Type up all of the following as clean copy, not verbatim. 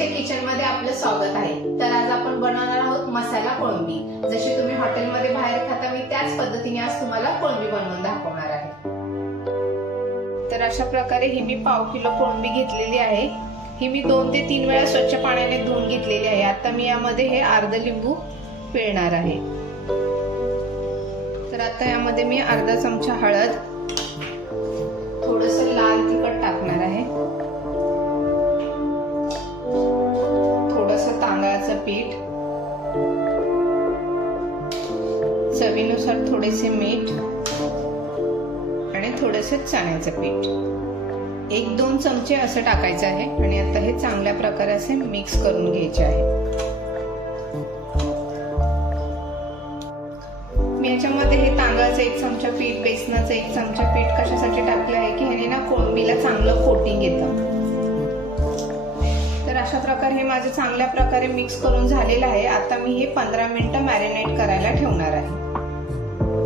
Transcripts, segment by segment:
संध्याच्या kitchen मध्ये आपलं स्वागत आहे। तर आज आपण बनवणार आहोत मसाला कोळंबी। जशी तुम्ही हॉटेलमध्ये बाहेर खाता मी त्याच पद्धतीने आज तुम्हाला कोळंबी बनवून दाखवणार आहे। तर अशा प्रकारे ही मी पाव किलो कोळंबी घेतलेली आहे। ही मी 2 ते 3 वेळा स्वच्छ पाण्याने धुवून घेतलेली आहे। आता मी यामध्ये हे अर्धा लिंबू पिळणार आहे। तर आता यामध्ये मी अर्धा चमचा हळद, थोडंसं लाल तिखट टाकणार आहे, थोडंसं तांदळाचं पीठ, चवीनुसार थोडेसे मीठ आणि थोडेसे चण्याचं पीठ, 1-2 चमचे असं टाकायचं आहे। आणि आता हे चांगल्या प्रकारे असे मिक्स करून घ्यायचे आहे। मी याच्यामध्ये हे तांदळाचं 1 चमचा पीठ, बेसनाचं 1 चमचा पीठ कशासाठी टाकलं आहे की ह्याने ना कोळंबीला चांगलं कोटिंग येतं। तर अशा प्रकारे हे माझं चांगल्या प्रकारे मिक्स करून झालेलं आहे। आता मी हे 15 मिनिटं मॅरिनेट करायला ठेवणार आहे।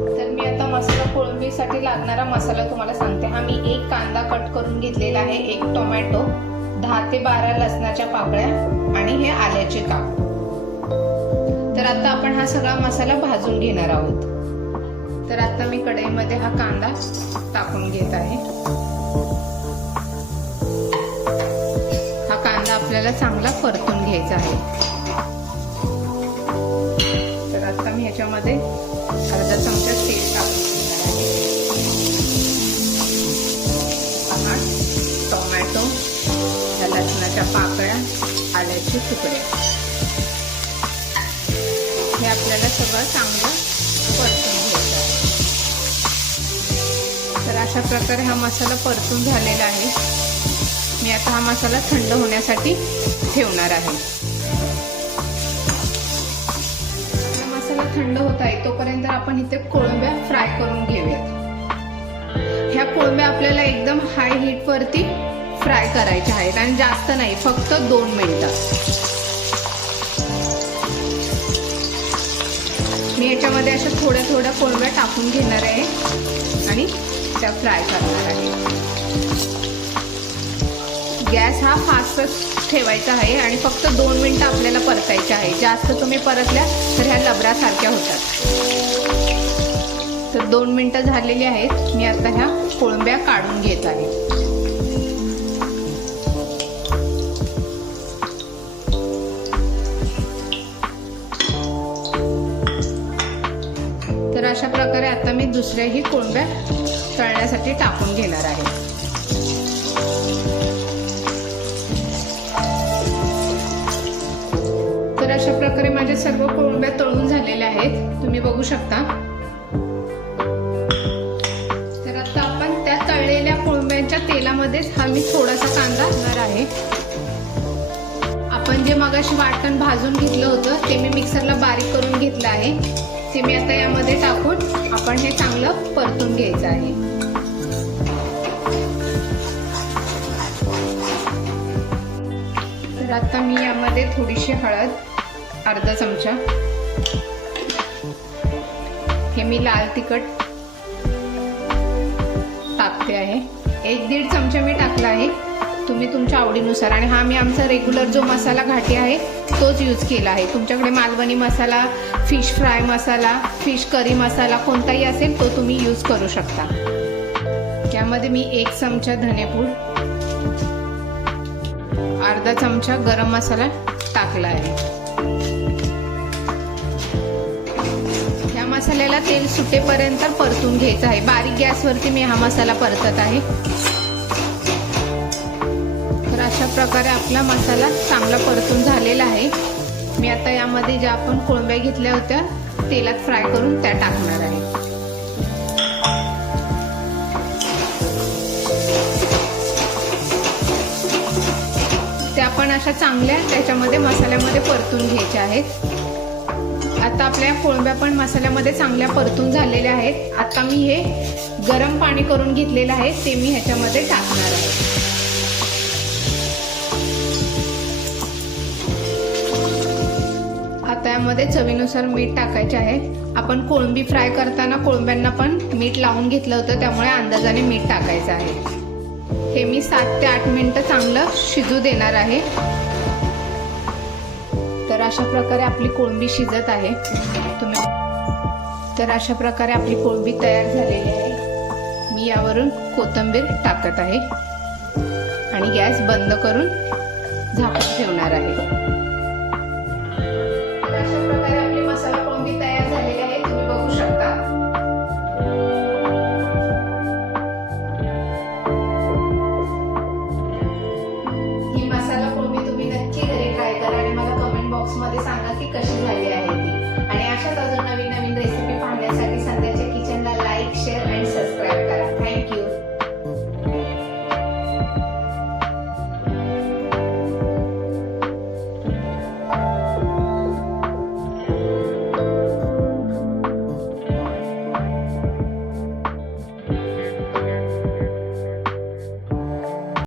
तर मी आता मसाला कोळंबीसाठी लागणारा मसाला तुम्हाला सांगते। हा मी 1 कांदा कट करून घेतलेला आहे, 1 टोमॅटो, 10 ते 12 लसणाच्या पाकळ्या आणि हे आल्याचे काप। तर आता आपण हा सगळा मसाला भाजून घेणार आहोत। तर आता मी कढईमध्ये हा कांदा टाकून घेत आहे। हा कांदा आपल्याला चांगला परतून घ्यायचा आहे। तर आता मी ह्याच्यामध्ये अर्धा चमचा तेल टाकून घेणार आहे। टोमॅटो, लसणाच्या पाकळ्या, आल्याचे तुकडे, हे आपल्याला सगळं चांगलं परतून घ्यायचं आहे। तर अशा प्रकारे हा मसाला परतून झालेला आहे। मी आता हा मसाला थंड होण्यासाठी ठेवणार आहे। हा मसाला थंड होत आहे तोपर्यंत आपण इथे कोळंब्या फ्राय करून घेऊयात। ह्या कोळंब्या आपल्याला एकदम हाय हीट वरती फ्राय करायच्या आहेत आणि जास्त नाही, फक्त 2 मिनिटं। मी याच्यामध्ये अशा थोड्या कोळंब्या टाकून घेणार आहे आणि त्या फ्राय करणार आहे। गॅस हा फास्ट ठेवायचा आहे आणि फक्त 2 मिनिटं आपल्याला परतायचे आहे। जास्त तुम्ही परतल्या तर ह्या लबरासारख्या होतात। तर 2 मिनिटं झालेली आहेत। मी आता ह्या कोळंब्या काढून घेत आहे। तर अशा प्रकारे आता मी दुसऱ्याही कोळंब्या तळण्यासाठी टाकून घेणार आहे। तर अशा प्रकारे माझे सर्व कोळंब्या तळून झालेल्या आहेत, तुम्ही बघू शकता। तर आता आपण त्या तळलेल्या कोळंब्यांच्या तेलामध्येच हा मी थोडासा कांदा घालणार आहे। आपण जे मगाशी वाटण भाजून घेतलं होतं ते मी मिक्सरला बारीक करून घेतलं आहे। ते मी आता यामध्ये टाकून आपण हे चांगलं परतून घ्यायचं आहे। तर आता मी यामध्ये थोडीशी हळद, अर्धा चमचा, हे मी लाल तिखट टाकते आहे, 1-1.5 चमचा मी टाकला आहे, तुम्ही तुमच्या आवडीनुसार। आणि हा मी आमचा रेग्युलर जो मसाला घाटी आहे तोच यूज केला आहे। तुमच्याकडे मालवणी मसाला, फिश फ्राय मसाला, फिश करी मसाला कोणताही असेल तो तुम्ही यूज करू शकता। यामध्ये मी 1 चमचा धनेपूड, अर्धा चमचा गरम मसाला टाकला आहे। या मसाल्याला तेल सुटेपर्यंत परतून घ्यायचं आहे। बारीक गॅसवरती मी हा मसाला परतत आहे। तर अशा प्रकारे आपला मसाला चांगला परतून झालेला आहे। मी आता यामध्ये ज्या आपण कोळंब्या घेतल्या होत्या तेलात फ्राय करून त्या टाकणार आहे। त्या आपण अशा चांगल्या त्याच्यामध्ये मसाल्यामध्ये परतून घ्यायच्या आहेत। आता आपल्या कोळंब्या पण मसाल्यामध्ये चांगल्या परतून झालेल्या आहेत। आता मी हे गरम पाणी करून घेतलेलं आहे ते मी ह्याच्यामध्ये टाकणार आहे। आता यामध्ये चवीनुसार मीठ टाकायचे आहे। आपण कोळंबी फ्राय करताना कोळंब्यांना पण मीठ लावून घेतलं होतं, त्यामुळे अंदाजाने मीठ टाकायचं आहे। हे मी 7 ते 8 मिनिटं चांगलं शिजू देणार आहे। अशा प्रकारे आपली कोळंबी शिजत आहे. तर अशा प्रकारे आपली कोळंबी तयार झालेली आहे. मी यावरून कोथिंबीर टाकत आहे आणि गॅस बंद करून झाकून ठेवणार आहे.